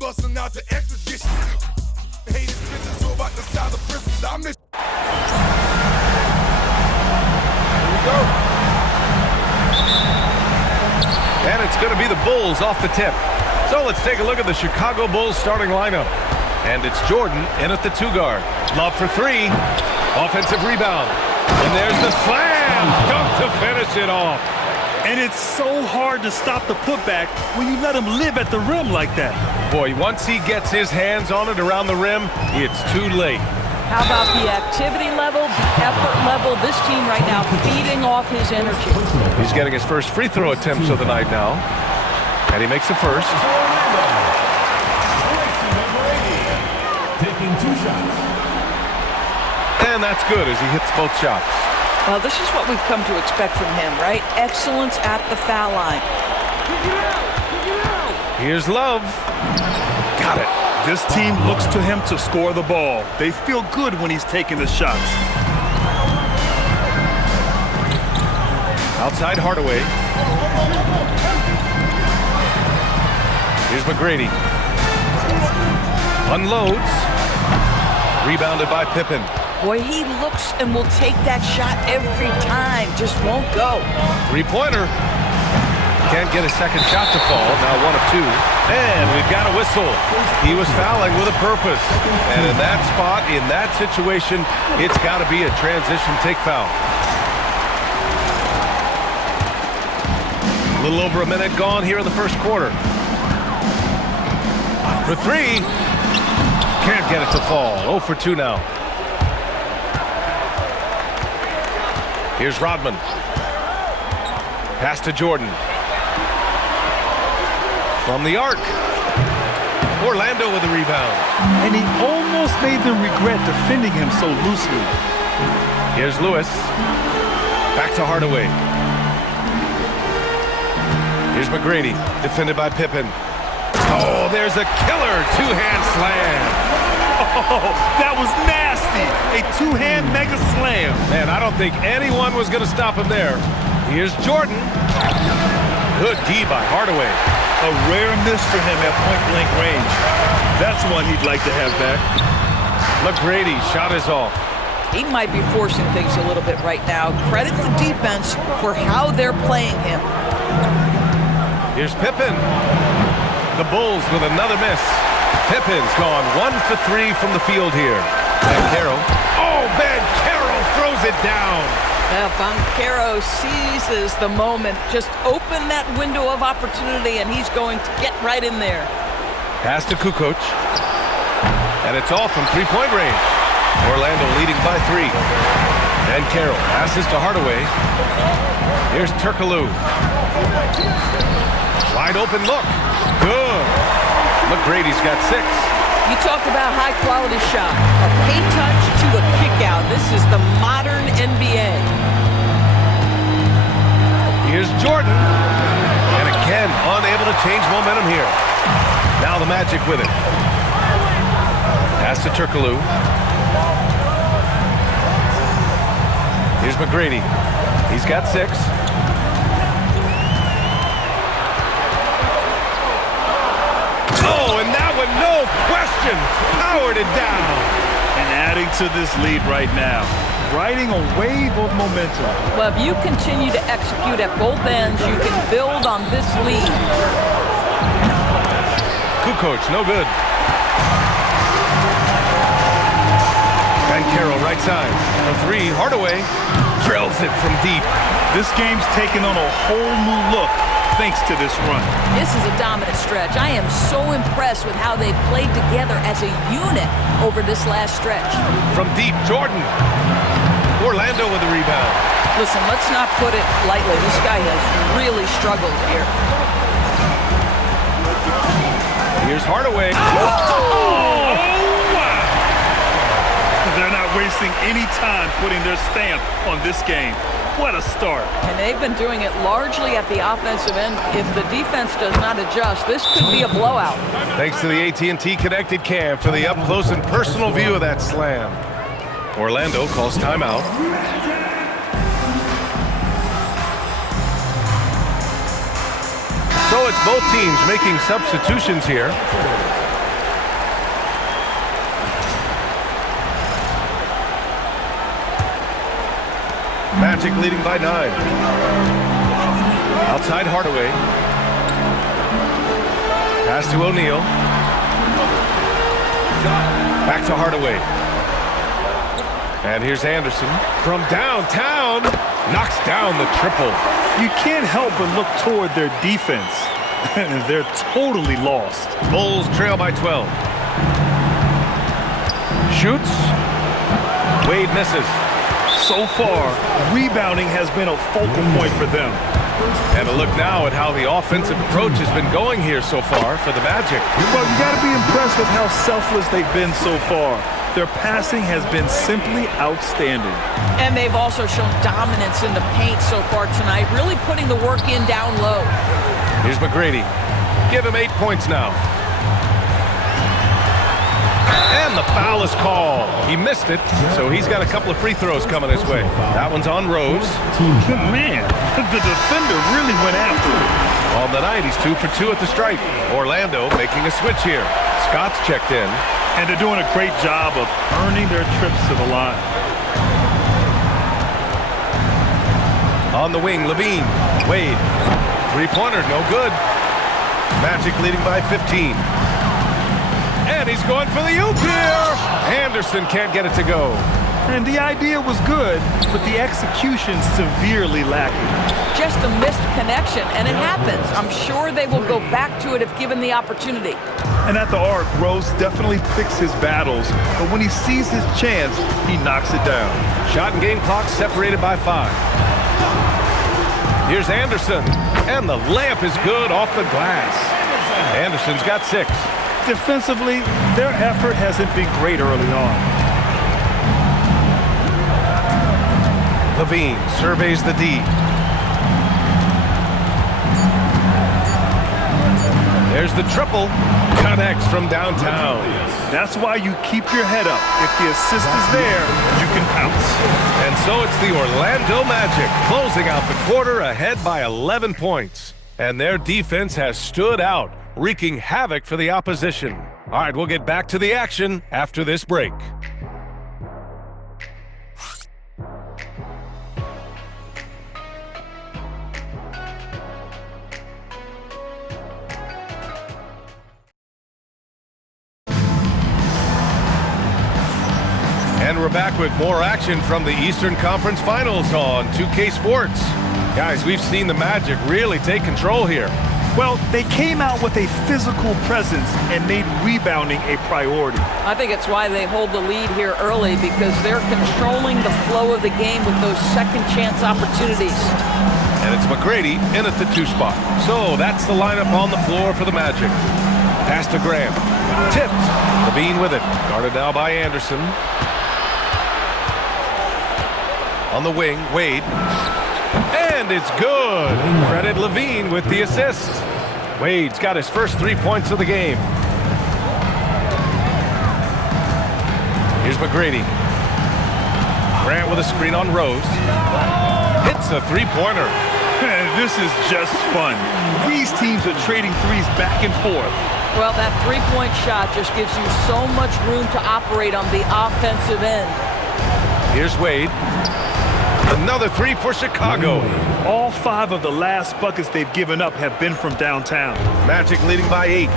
busting out the expedition. Haters bitches so about the size of prisons. I'm the Here we go. And it's going to be the Bulls off the tip. So let's take a look at the Chicago Bulls starting lineup. And it's Jordan in at the 2 guard. Love for 3. Offensive rebound. And there's the slam. Dunk to finish it off. And it's so hard to stop the putback when you let him live at the rim like that. Boy, once he gets his hands on it around the rim, it's too late. How about the activity level, the effort level? This team right now feeding off his energy. He's getting his first free throw attempts of the night now. And he makes the first. taking 2 shots. And that's good as he hits both shots. Well, this is what we've come to expect from him, right? Excellence at the foul line. Here's Love. Got it. This team looks to him to score the ball. They feel good when he's taking the shots. Outside Hardaway. Here's McGrady. Unloads. Rebounded by Pippen. Boy, he looks and will take that shot every time. Just won't go. 3-pointer. Can't get a second shot to fall. Now 1 of 2. And we've got a whistle. He was fouling with a purpose. And in that spot, in that situation, it's got to be a transition take foul. A little over a minute gone here in the first quarter. For 3. Can't get it to fall. 0 for 2 now. Here's Rodman. Pass to Jordan. From the arc. Orlando with the rebound. And he almost made them regret defending him so loosely. Here's Lewis. Back to Hardaway. Here's McGrady. Defended by Pippen. Oh, there's a killer 2-hand slam. Oh, that was nasty. A 2-hand mega slam. Man, I don't think anyone was going to stop him there. Here's Jordan. Good D by Hardaway. A rare miss for him at point-blank range. That's one he'd like to have back. McGrady shot is off. He might be forcing things a little bit right now. Credit the defense for how they're playing him. Here's Pippen. The Bulls with another miss. Pippen's gone 1 for 3 from the field here. Banchero. Oh, Banchero throws it down. Banchero seizes the moment. Just open that window of opportunity, and he's going to get right in there. Pass to Kukoc. And it's all from 3-point range. Orlando leading by 3. Banchero passes to Hardaway. Here's Turkoglu. Wide open look. Good. McGrady's got 6. You talk about high-quality shot. A paint touch to a kick-out. This is the modern NBA. Here's Jordan. And again, unable to change momentum here. Now the Magic with it. Pass to Turkoglu. Here's McGrady. He's got 6. Oh, and that one, no question, powered it down. And adding to this lead right now. Riding a wave of momentum. Well, if you continue to execute at both ends, you can build on this lead. Kukoc, no good. Banchero, right side. For 3, Hardaway drills it from deep. This game's taken on a whole new look thanks to this run. This is a dominant stretch. I am so impressed with how they've played together as a unit over this last stretch. From deep, Jordan. Orlando with the rebound. Listen, let's not put it lightly. This guy has really struggled here. Here's Hardaway. Oh, wow! They're not wasting any time putting their stamp on this game. What a start. And they've been doing it largely at the offensive end. If the defense does not adjust, this could be a blowout. Thanks to the AT&T Connected Cam for the up-close and personal view of that slam. Orlando calls timeout. So it's both teams making substitutions here. Magic leading by 9. Outside Hardaway. Pass to O'Neal. Back to Hardaway. And here's Anderson from downtown. Knocks down the triple. You can't help but look toward their defense. They're totally lost. Bulls trail by 12. Shoots. Wade misses. So far, rebounding has been a focal point for them. And a look now at how the offensive approach has been going here so far for the Magic. Well, you got to be impressed with how selfless they've been so far. Their passing has been simply outstanding. And they've also shown dominance in the paint so far tonight, really putting the work in down low. Here's McGrady. Give him 8 points now. And the foul is called. He missed it, so he's got a couple of free throws coming his way. That one's on Rose. Man, the defender really went after him. On the night, he's 2 for 2 at the stripe. Orlando making a switch here. Scott's checked in. And they're doing a great job of earning their trips to the line. On the wing, Levine. Wade. Three-pointer, no good. Magic leading by 15. And he's going for the oop here. Anderson can't get it to go. And the idea was good, but the execution severely lacking. Just a missed connection, and it happens. I'm sure they will go back to it if given the opportunity. And at the arc, Rose definitely picks his battles, but when he sees his chance, he knocks it down. Shot and game clock separated by 5. Here's Anderson, and the layup is good off the glass. Anderson's got 6. Defensively, their effort hasn't been great early on. Levine surveys the D. There's the triple. Connects from downtown. That's why you keep your head up. If the assist is there, you can pounce. And so it's the Orlando Magic closing out the quarter ahead by 11 points. And their defense has stood out, wreaking havoc for the opposition. All right, we'll get back to the action after this break. And we're back with more action from the Eastern Conference Finals on 2K Sports. Guys, we've seen the Magic really take control here. Well, they came out with a physical presence and made rebounding a priority. I think it's why they hold the lead here early, because they're controlling the flow of the game with those second chance opportunities. And it's McGrady in at the 2 spot. So that's the lineup on the floor for the Magic. Pass to Graham. Tipped. Levine with it. Guarded now by Anderson. On the wing, Wade. And it's good. Credit Levine with the assist. Wade's got his first 3 points of the game. Here's McGrady. Grant with a screen on Rose. Hits a three-pointer. This is just fun. These teams are trading threes back and forth. Well, that three-point shot just gives you so much room to operate on the offensive end. Here's Wade. Another 3 for Chicago. All 5 of the last buckets they've given up have been from downtown. Magic leading by 8.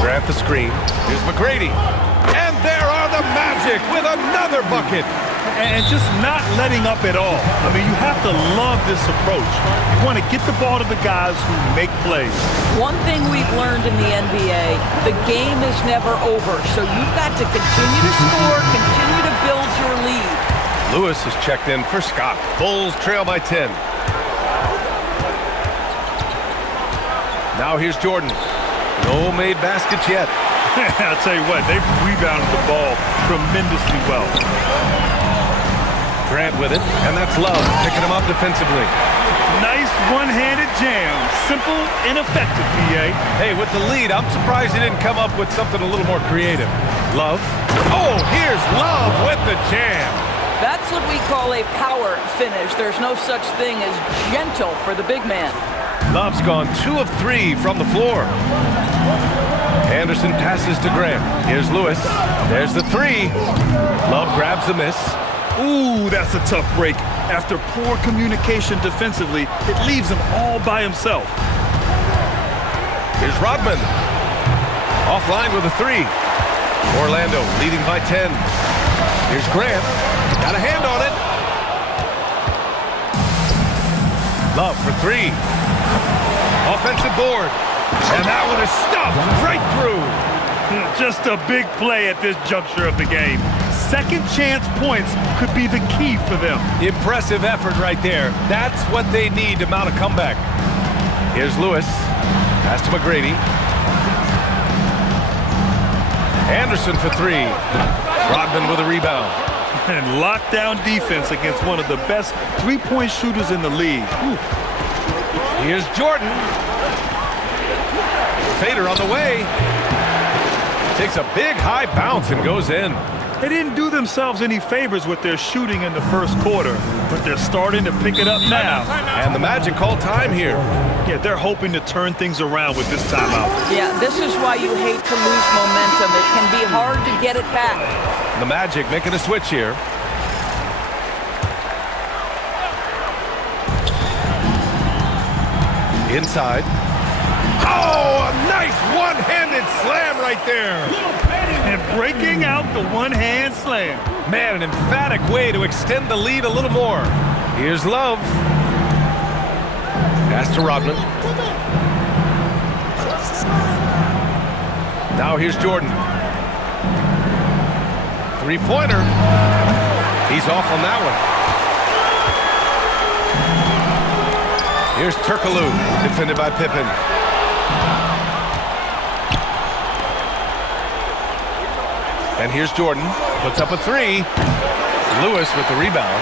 Grant the screen. Here's McGrady. And there are the Magic with another bucket. And just not letting up at all. I mean, you have to love this approach. You want to get the ball to the guys who make plays. One thing we've learned in the NBA, the game is never over. So you've got to continue to score, continue to build your lead. Lewis is checked in for Scott. Bulls trail by 10. Now here's Jordan. No made baskets yet. I'll tell you what, they've rebounded the ball tremendously well. Grant with it, and that's Love picking him up defensively. Nice one-handed jam. Simple and effective, PA. Hey, with the lead, I'm surprised he didn't come up with something a little more creative. Love. Oh, here's Love with the jam. That's what we call a power finish. There's no such thing as gentle for the big man. Love's gone 2 of 3 from the floor. Anderson passes to Grant. Here's Lewis. There's the 3. Love grabs the miss. Ooh, that's a tough break. After poor communication defensively, it leaves him all by himself. Here's Rodman. Offline with a 3. Orlando leading by 10. Here's Grant. Got a hand on it. Love for 3. Offensive board. And that one is stuffed right through. Just a big play at this juncture of the game. Second chance points could be the key for them. Impressive effort right there. That's what they need to mount a comeback. Here's Lewis. Pass to McGrady. Anderson for 3. Rodman with a rebound. And lockdown defense against one of the best three-point shooters in the league. Ooh. Here's Jordan. Fader on the way. Takes a big high bounce and goes in. They didn't do themselves any favors with their shooting in the first quarter, but they're starting to pick it up now. And the Magic call time here. Yeah, they're hoping to turn things around with this timeout. Yeah, this is why you hate to lose momentum. It can be hard to get it back. The Magic making a switch here. Inside. Oh, a nice one-handed slam right there. And breaking out the one-hand slam. Man, an emphatic way to extend the lead a little more. Here's Love. Pass to Rodman. Now here's Jordan. Three-pointer. He's off on that one. Here's Turkoglu, defended by Pippen. And here's Jordan, puts up a 3. Lewis with the rebound.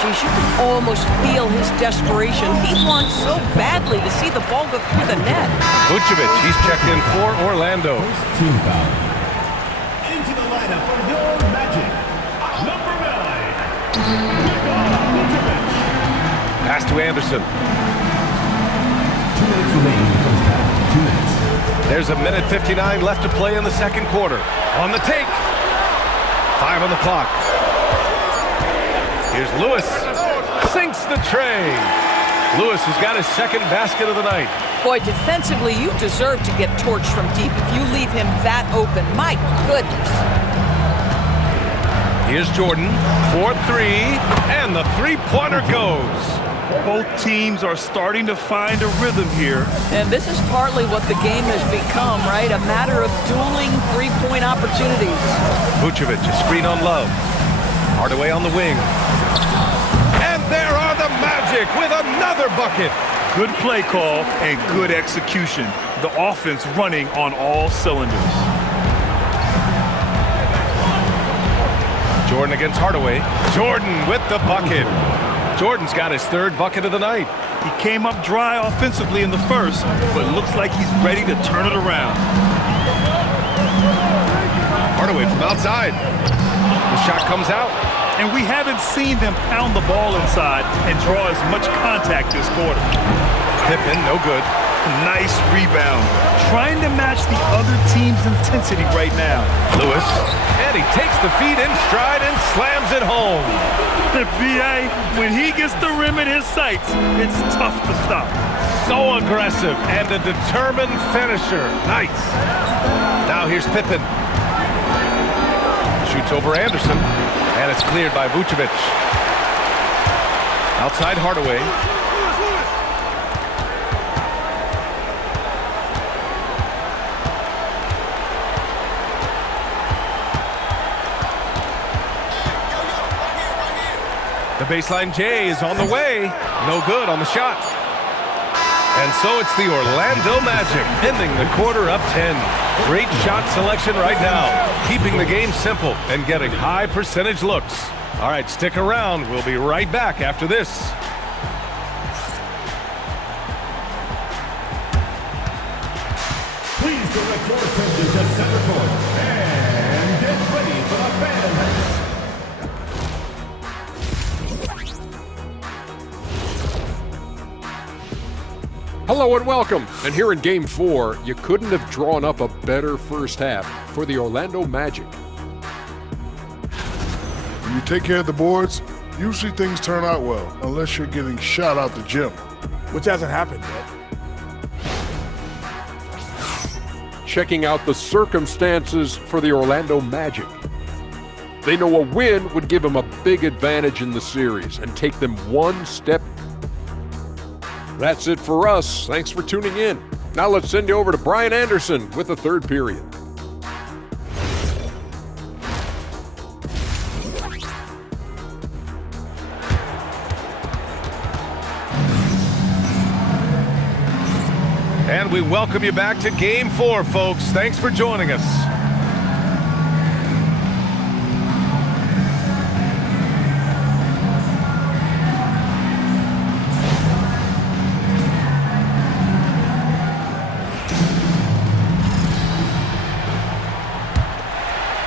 Geez, you can almost feel his desperation. He wants so badly to see the ball go through the net. Vucevic, he's checked in for Orlando. Team foul. Into the lineup for your Magic, number 9, Vucevic. Pass to Anderson. 2 minutes remaining in the first half. 2 minutes. There's a minute 59 left to play in the second quarter. On the take. 5 on the clock. Here's Lewis. Sinks the tray. Lewis has got his second basket of the night. Boy, defensively, you deserve to get torched from deep if you leave him that open. My goodness. Here's Jordan for 3, and the three-pointer goes. Both teams are starting to find a rhythm here. And this is partly what the game has become, right? A matter of dueling three-point opportunities. Vucevic, a screen on Love. Hardaway on the wing. And there are the Magic with another bucket. Good play call and good execution. The offense running on all cylinders. Jordan against Hardaway. Jordan with the bucket. Jordan's got his third bucket of the night. He came up dry offensively in the first, but looks like he's ready to turn it around. Hardaway from outside. The shot comes out. And we haven't seen them pound the ball inside and draw as much contact this quarter. Pippen, no good. Nice rebound. Trying to match the other team's intensity right now. Lewis, and he takes the feed in stride and slams it home. B.A., when he gets the rim in his sights, it's tough to stop. So aggressive and a determined finisher. Nice. Now here's Pippen. Shoots over Anderson, and it's cleared by Vucevic. Outside Hardaway. The baseline J is on the way. No good on the shot. And so it's the Orlando Magic ending the quarter up 10. Great shot selection right now, keeping the game simple and getting high percentage looks. All right, stick around. We'll be right back after this. Please direct your attention to center court and get ready for the fan. Hello and welcome. And here in Game 4, you couldn't have drawn up a better first half for the Orlando Magic. you take care of the boards, usually things turn out well, unless you're getting shot out the gym. Which hasn't happened yet. Checking out the circumstances for the Orlando Magic. They know a win would give them a big advantage in the series and take them one step. That's it for us. Thanks for tuning in. Now let's send you over to Brian Anderson with the third period. And we welcome you back to Game 4, folks. Thanks for joining us.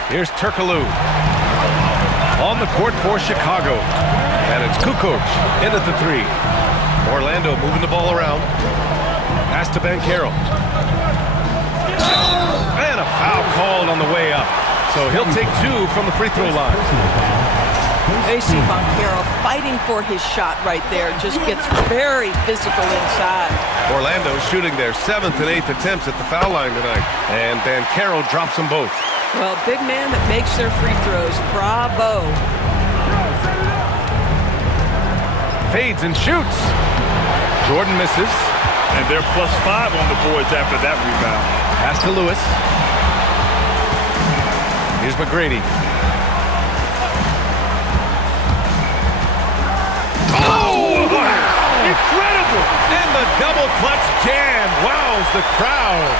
Here's Turkoglu on the court for Chicago. And it's Kukoc in at the three. Orlando moving the ball around. Pass to Banchero. And a foul called on the way up. So he'll take two from the free throw line. Tracy Banchero fighting for his shot right there. Just gets very physical inside. Orlando shooting their 7th and 8th attempts at the foul line tonight. And Banchero drops them both. Well, big man that makes their free throws. Bravo. Fades and shoots. Jordan misses. And they're +5 on the boards after that rebound. Pass to Lewis. Here's McGrady. Oh! Incredible! And the double clutch jam wows the crowd.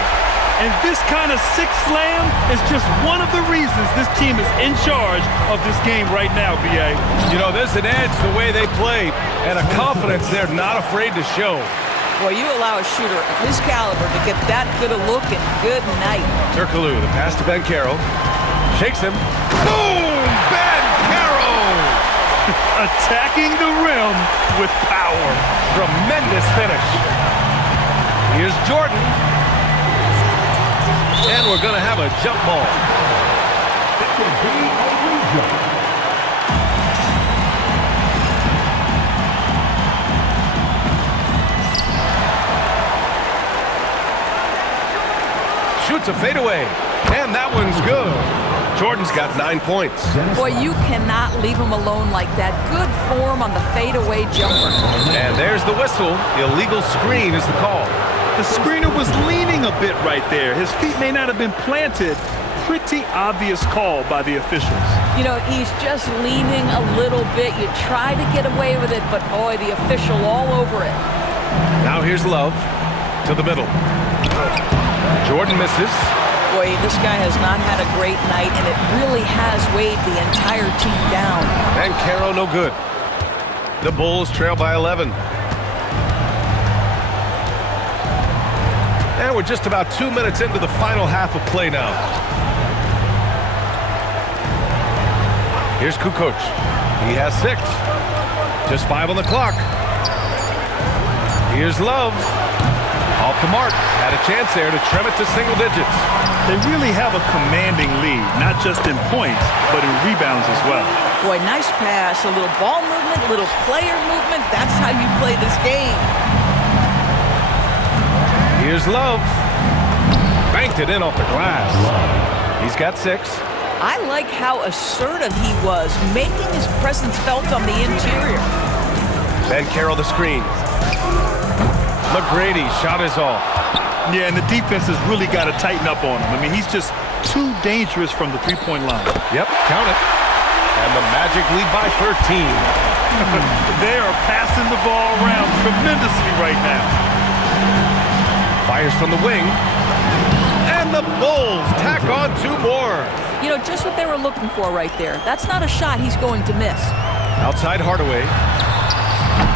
And this kind of six slam is just one of the reasons this team is in charge of this game right now, B.A. You know, there's an edge the way they play and a confidence they're not afraid to show. Well, you allow a shooter of his caliber to get that good a look and good night. Turkoglu, the pass to Banchero. Shakes him. Boom! Banchero! Attacking the rim with power. Tremendous finish. Here's Jordan. And we're going to have a jump ball. It will be a rejump. Shoots a fadeaway, and that one's good. Jordan's got 9 points. Boy, you cannot leave him alone like that. Good form on the fadeaway jumper. And there's the whistle. Illegal screen is the call. The screener was leaning a bit right there. His feet may not have been planted. Pretty obvious call by the officials. You know, he's just leaning a little bit. You try to get away with it, but boy, the official all over it. Now here's Love to the middle. Jordan misses. Boy, this guy has not had a great night, and it really has weighed the entire team down. And Caro no good. The Bulls trail by 11. And we're just about 2 minutes into the final half of play now. Here's Kukoc. He has 6. Just 5 on the clock. Here's Love. Off the mark. Had a chance there to trim it to single digits. They really have a commanding lead, not just in points, but in rebounds as well. Boy, nice pass. A little ball movement, little player movement. That's how you play this game. Here's Love. Banked it in off the glass. He's got 6. I like how assertive he was, making his presence felt on the interior. Banchero the screen. McGrady shot is off. Yeah, and the defense has really got to tighten up on him. I mean, he's just too dangerous from the three-point line. Yep, count it. And the Magic lead by 13. They are passing the ball around tremendously right now. Fires from the wing. And the Bulls tack on 2 more. You know, just what they were looking for right there. That's not a shot he's going to miss. Outside Hardaway.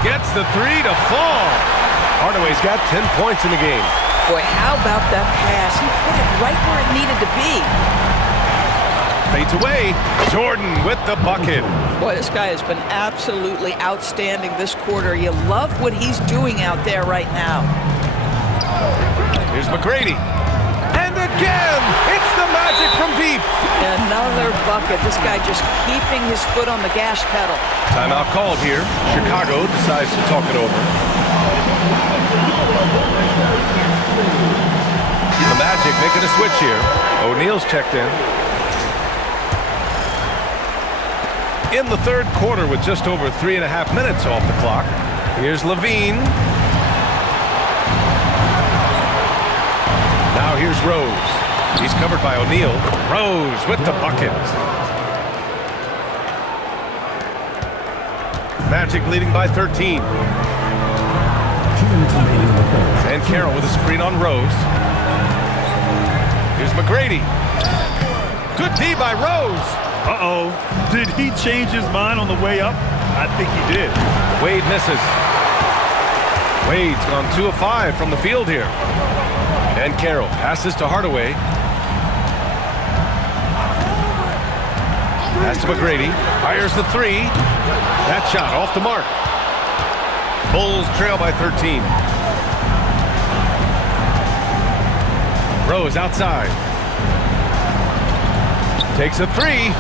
Gets the 3 to fall. Hardaway's got 10 points in the game. Boy, how about that pass? He put it right where it needed to be. Fades away. Jordan with the bucket. Boy, this guy has been absolutely outstanding this quarter. You love what he's doing out there right now. Here's McGrady. And again. It's the Magic from deep. Another bucket. This guy just keeping his foot on the gas pedal. Timeout called here. Chicago decides to talk it over. The Magic making a switch here. O'Neal's checked in. In the third quarter with just over 3.5 minutes off the clock. Here's Levine. Now here's Rose. He's covered by O'Neal. Rose with the bucket. Magic leading by 13. And Carroll with a screen on Rose. Here's McGrady. Good D by Rose. Uh-oh. Did he change his mind on the way up? I think he did. Wade misses. Wade's gone 2 of 5 from the field here. And Carroll passes to Hardaway. Pass to McGrady. Fires the 3. That shot off the mark. Bulls trail by 13. Rose outside. Takes a 3.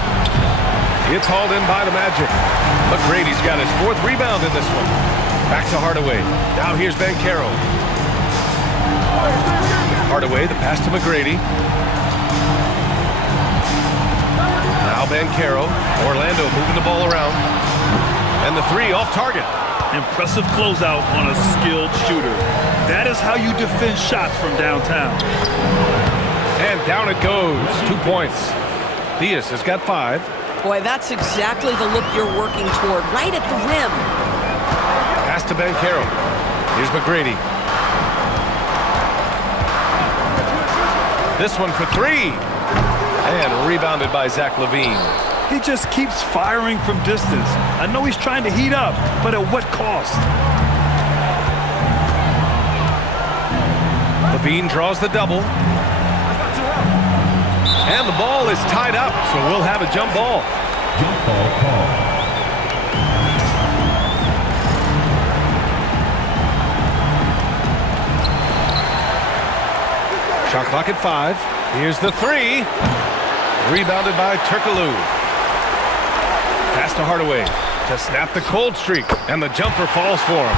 It's hauled in by the Magic. McGrady's got his 4th rebound in this one. Back to Hardaway. Now here's Ben Carroll. Hardaway, the pass to McGrady. Now Ben Carroll. Orlando moving the ball around. And the 3 off target. Impressive closeout on a skilled shooter. That is how you defend shots from downtown. And down it goes. 2 points. Diaz has got 5. Boy, that's exactly the look you're working toward, right at the rim. Pass to Ben Carroll. Here's McGrady. This one for 3. And rebounded by Zach LaVine. He just keeps firing from distance. I know he's trying to heat up, but at what cost? LaVine draws the double. And the ball is tied up, so we'll have a jump ball. Jump ball call. Shot clock at 5. Here's the 3. Rebounded by Turkoglu. Pass to Hardaway to snap the cold streak, and the jumper falls for him.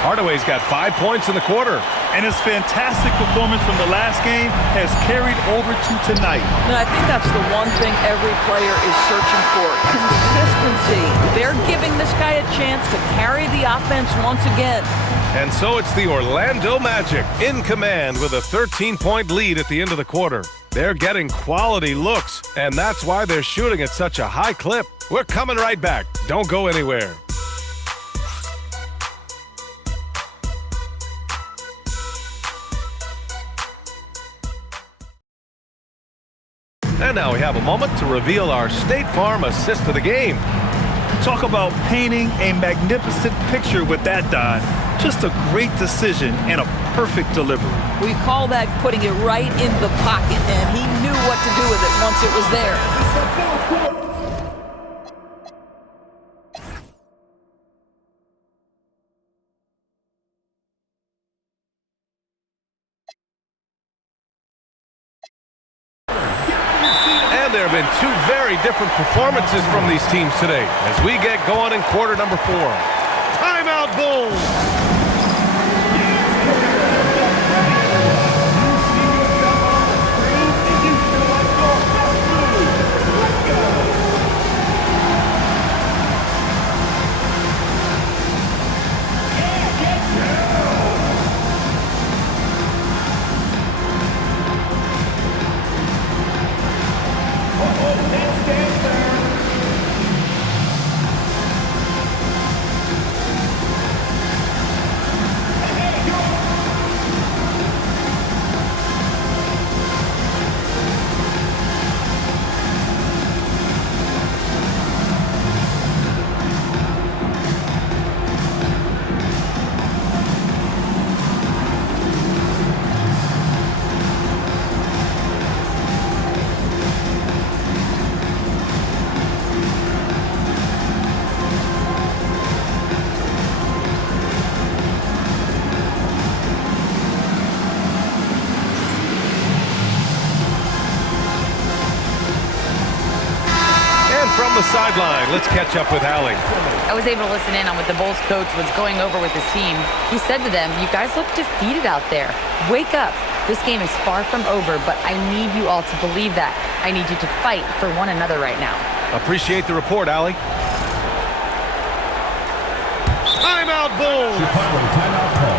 Hardaway's got 5 points in the quarter. And his fantastic performance from the last game has carried over to tonight. And I think that's the one thing every player is searching for. Consistency. They're giving this guy a chance to carry the offense once again. And so it's the Orlando Magic in command with a 13-point lead at the end of the quarter. They're getting quality looks, and that's why they're shooting at such a high clip. We're coming right back. Don't go anywhere. And now we have a moment to reveal our State Farm assist of the game. Talk about painting a magnificent picture with that, Don. Just a great decision and a perfect delivery. We call that putting it right in the pocket, and he knew what to do with it once it was there. There have been 2 very different performances from these teams today as we get going in quarter number 4. Timeout, Bulls! from the sideline. Let's catch up with Allie. I was able to listen in on what the Bulls coach was going over with his team. He said to them, "You guys look defeated out there. Wake up. This game is far from over, but I need you all to believe that. I need you to fight for one another right now." Appreciate the report, Allie. Timeout, Bulls! Chicago timeout call.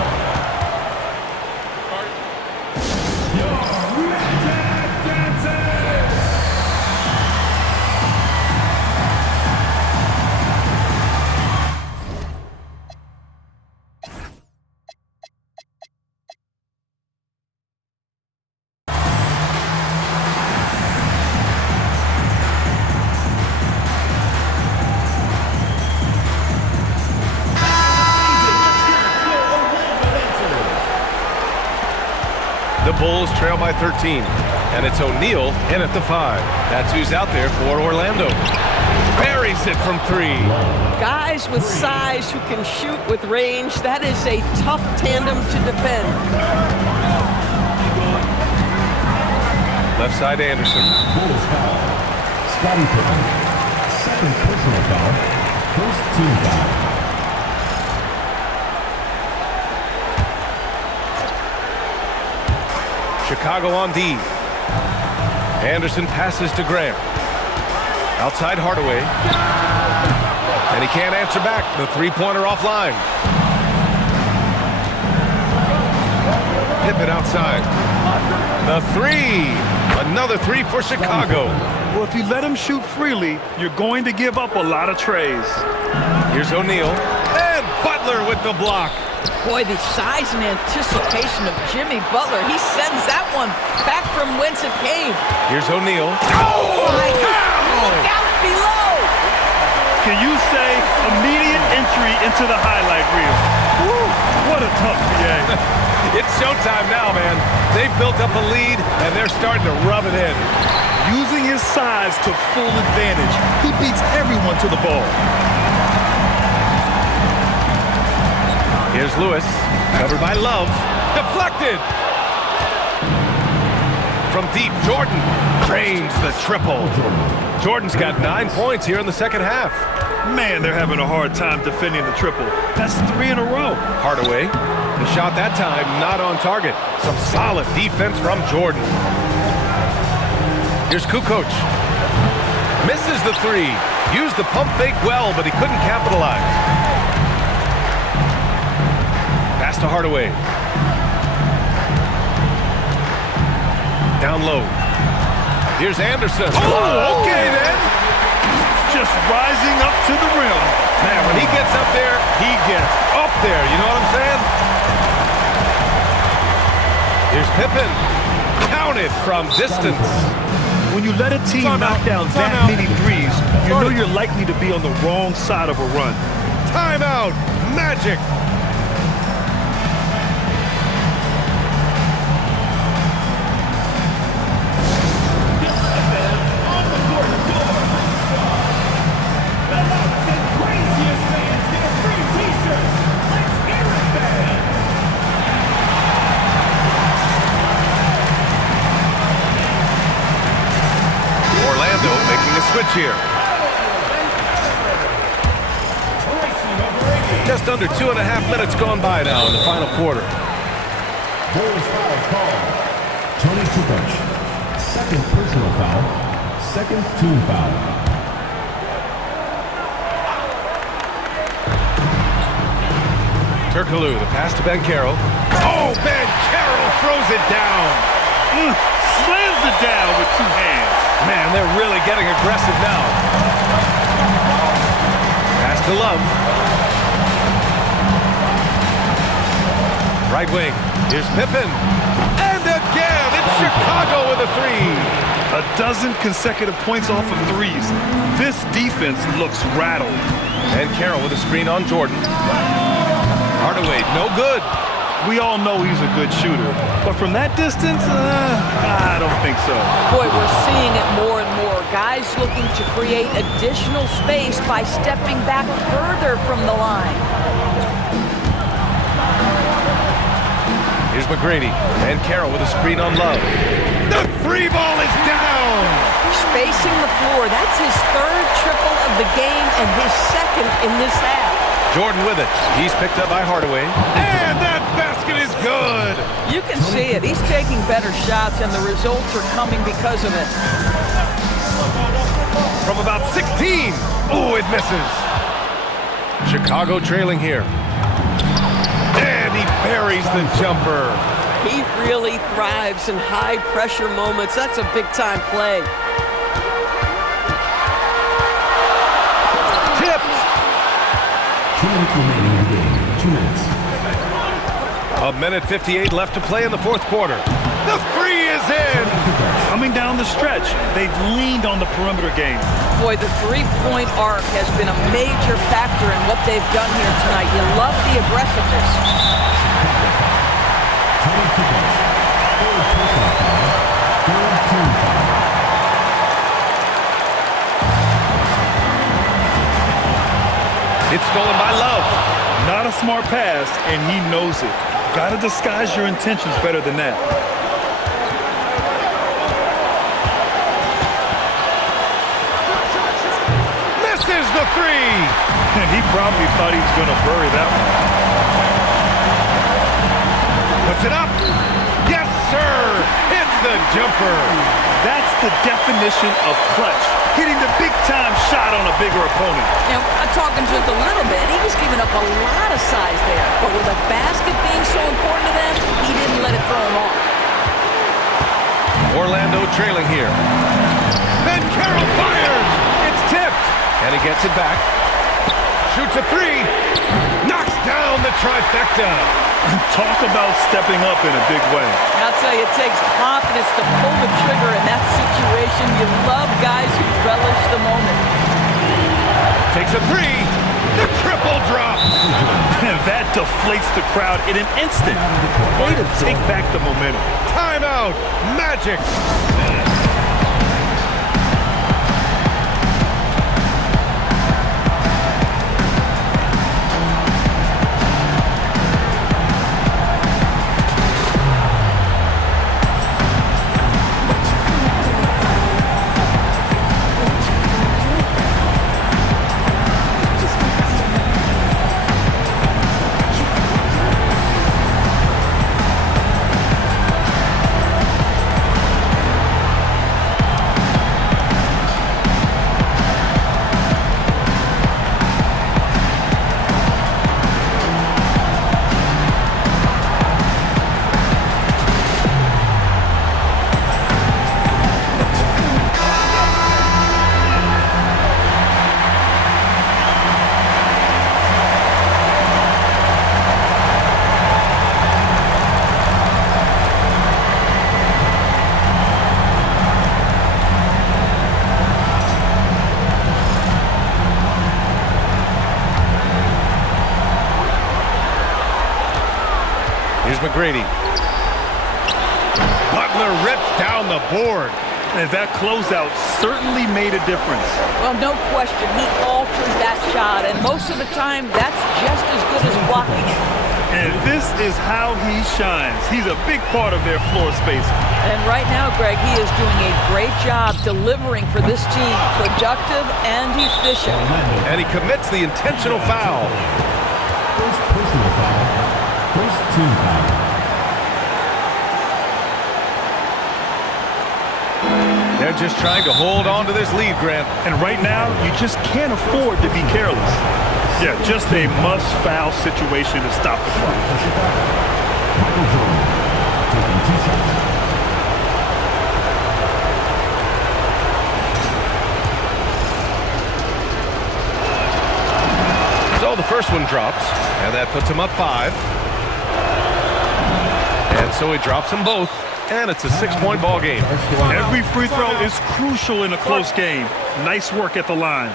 The Bulls trail by 13, and it's O'Neal in at the 5. That's who's out there for Orlando. Buries it from 3. Guys with size who can shoot with range, that is a tough tandem to defend. Left side Anderson. Bulls foul. Scottie Pippen. Second personal foul. First team foul. Chicago on D. Anderson passes to Graham. Outside Hardaway. And he can't answer back. The three-pointer offline. Pippen outside. The 3. Another 3 for Chicago. Well, if you let him shoot freely, you're going to give up a lot of trays. Here's O'Neal. And Butler with the block. Boy, the size and anticipation of Jimmy Butler. He sends that one back from whence it came. Here's O'Neal. Oh, my God. Look out below. Can you say immediate entry into the highlight reel? Woo, what a tough game. It's showtime now, man. They've built up a lead, and they're starting to rub it in. Using his size to full advantage, he beats everyone to the ball. Here's Lewis, covered by Love, deflected. From deep, Jordan drains the triple. Jordan's got 9 points here in the second half. Man, they're having a hard time defending the triple. That's 3 in a row. Hardaway, the shot that time not on target. Some solid defense from Jordan. Here's Kukoc. Misses the 3. Used the pump fake well, but he couldn't capitalize. Pass to Hardaway. Down low. Here's Anderson. Oh, okay then. Just rising up to the rim. Man, when he gets up there, he gets up there. You know what I'm saying? Here's Pippen. Counted from distance. When you let a team knock down that many threes, you know you're likely to be on the wrong side of a run. Timeout. Magic. Switch here. Just under 2.5 minutes gone by now in the final quarter. Bulls foul call. Tony Kukoc. Second personal foul. Second team foul. Turkoglu, the pass to Ben Carroll. Oh, Ben Carroll throws it down. Slams it down with 2 hands. Man, they're really getting aggressive now. Pass to Love. Right wing. Here's Pippen. And again, it's Chicago with a 3. A dozen consecutive points off of threes. This defense looks rattled. And Carroll with a screen on Jordan. Hardaway, no good. We all know he's a good shooter, but from that distance, I don't think so. Boy, we're seeing it more and more. Guys looking to create additional space by stepping back further from the line. Here's McGrady and Carroll with a screen on Love. The 3 ball is down. spacing the floor. That's his third triple of the game and his second in this half. Jordan with it. He's picked up by Hardaway. And that basket is good. You can see it. He's taking better shots, and the results are coming because of it. From about 16. Oh, it misses. Chicago trailing here. And he buries the jumper. He really thrives in high-pressure moments. That's a big-time play. Tipped. 2 minutes remaining in the game. 2 minutes. A minute 58 left to play in the fourth quarter. The three is in. Coming down the stretch, they've leaned on the perimeter game. Boy, the three-point arc has been a major factor in what they've done here tonight. You love the aggressiveness. It's stolen by Love. Not a smart pass, and he knows it. Got to disguise your intentions better than that. Misses the three. And he probably thought he was going to bury that one. Puts it up. Yes, sir. It's the jumper. That's the definition of clutch. Hitting the big-time shot on a bigger opponent. Now, I'm talking just a little bit. He was giving up a lot of size there. But with a basket being so important to them, he didn't let it throw him off. Orlando trailing here. And Carroll fires. It's tipped. And he gets it back. Shoots a three. Knocks down the trifecta. Talk about stepping up in a big way. I'll tell you, it takes confidence to pull the trigger in that situation. You love guys who relish the moment. Takes a three. The triple drops. And that deflates the crowd in an instant. Way to take back the momentum. Timeout. Magic. Here's McGrady. Butler rips down the board. And that closeout certainly made a difference. Well, no question, he altered that shot, and most of the time, that's just as good as blocking it. And this is how he shines. He's a big part of their floor space. And right now, Greg, he is doing a great job delivering for this team, productive and efficient. And he commits the intentional foul. First personal foul. First team foul. They're just trying to hold on to this lead, Grant. And right now, you just can't afford to be careless. Yeah, just a must-foul situation to stop the clock. Michael Jordan taking 2 shots. So the first one drops, and that puts him up 5. And so he drops them both, and it's a 6-point ball game. Every free throw is crucial in a close game. Nice work at the line.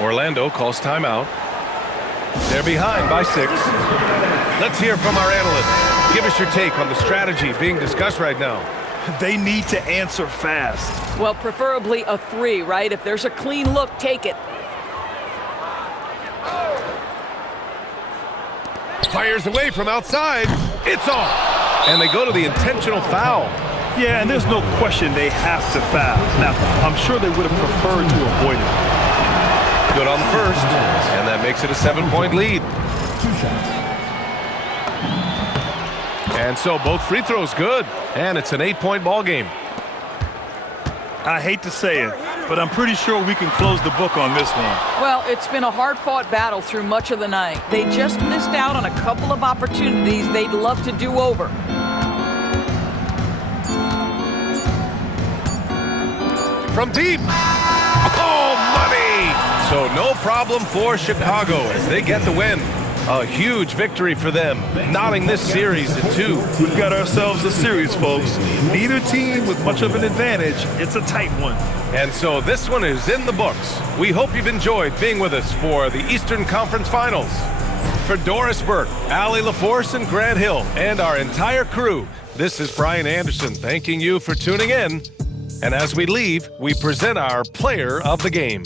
Orlando calls timeout. They're behind by 6. Let's hear from our analyst. Give us your take on the strategy being discussed right now. They need to answer fast. Well, preferably a 3, right? If there's a clean look, take it. Fires away from outside. It's off. And they go to the intentional foul. Yeah, and there's no question they have to foul. Now, I'm sure they would have preferred to avoid it. Good on the first, and that makes it a 7-point lead. 2 shots. And so both free throws good, and it's an 8-point ball game. I hate to say it, but I'm pretty sure we can close the book on this one. Well, it's been a hard-fought battle through much of the night. They just missed out on a couple of opportunities they'd love to do over. From deep. Oh, money! So no problem for Chicago as they get the win. A huge victory for them, knotting this series at 2. We've got ourselves a series, folks. Neither team with much of an advantage. It's a tight one. And so this one is in the books. We hope you've enjoyed being with us for the Eastern Conference Finals. For Doris Burke, Allie LaForce, and Grant Hill, and our entire crew, this is Brian Anderson thanking you for tuning in. And as we leave, we present our player of the game.